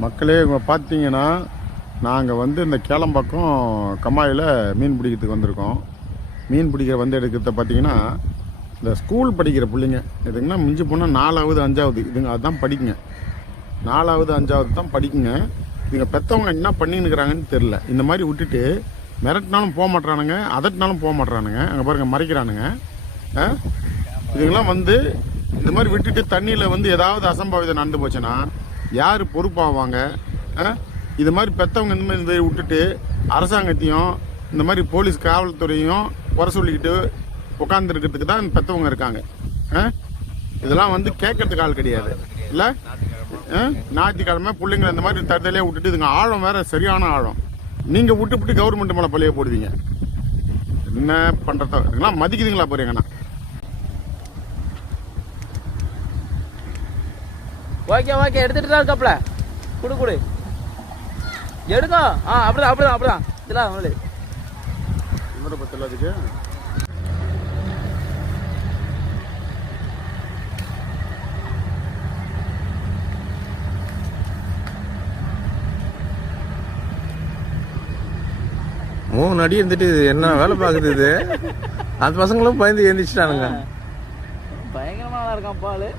மக்களே பார்த்தீங்கன்னா நாங்கள் வந்து இந்த கேளம்பாக்கம் கம்மாயில் மீன் பிடிக்கிறதுக்கு வந்திருக்கோம். மீன் பிடிக்கிற வந்து எடுக்கிறத பார்த்தீங்கன்னா இந்த ஸ்கூல் படிக்கிற பிள்ளைங்க இதுங்கன்னா மிஞ்சி போனால் 4வது 5வது இதுங்க அதுதான் படிக்குங்க. 4வது 5வது தான் படிக்குங்க. இதுங்க பெற்றவங்க என்ன பண்ணின்னு இருக்கிறாங்கன்னு தெரில. இந்த மாதிரி விட்டுட்டு மிரட்டினாலும் போக மாட்றானுங்க, அதட்டினாலும் போக மாட்றானுங்க. அங்கே பாருங்கள் மறைக்கிறானுங்க. இதுங்கெல்லாம் வந்து இந்த மாதிரி விட்டுட்டு தண்ணியில் வந்து ஏதாவது அசம்பாவிதம் நடந்து போச்சுன்னா யார் பொறுப்பாவாங்க? இது மாதிரி பெற்றவங்க இந்த மாதிரி விட்டுட்டு அரசாங்கத்தையும் இந்த மாதிரி போலீஸ் காவல்துறையும் குறை சொல்லிக்கிட்டு உட்காந்துருக்கிறதுக்கு தான் இந்த பெற்றவங்க இருக்காங்க. இதெல்லாம் வந்து கேட்கறதுக்கு ஆள் கிடையாது இல்லை. ஞாயிற்றுக்கிழமை பிள்ளைங்களை இந்த மாதிரி தடுதலையாக விட்டுட்டு இதுங்க ஆழம் வேற சரியான ஆழம். நீங்கள் விட்டு கவர்மெண்ட் மேலே பள்ளியை போடுவீங்க. என்ன பண்ணுறதோ இதெல்லாம் மதிக்குதுங்களா போறீங்கண்ணா? ஓகே ஓகே எடுத்துட்டு தான் இருக்காப்ல. குடு எடுங்க. அப்படிதான் இதெல்லாம் அவங்களே இவரை பத்தில அதுக்கு மூணு அடி இருந்துட்டு என்ன வேலை பார்க்குது இது? அந்த பசங்களும் பயந்து எழுந்திரிச்சிட்டானுங்க. பயங்கரமா இருக்கான் பாலு.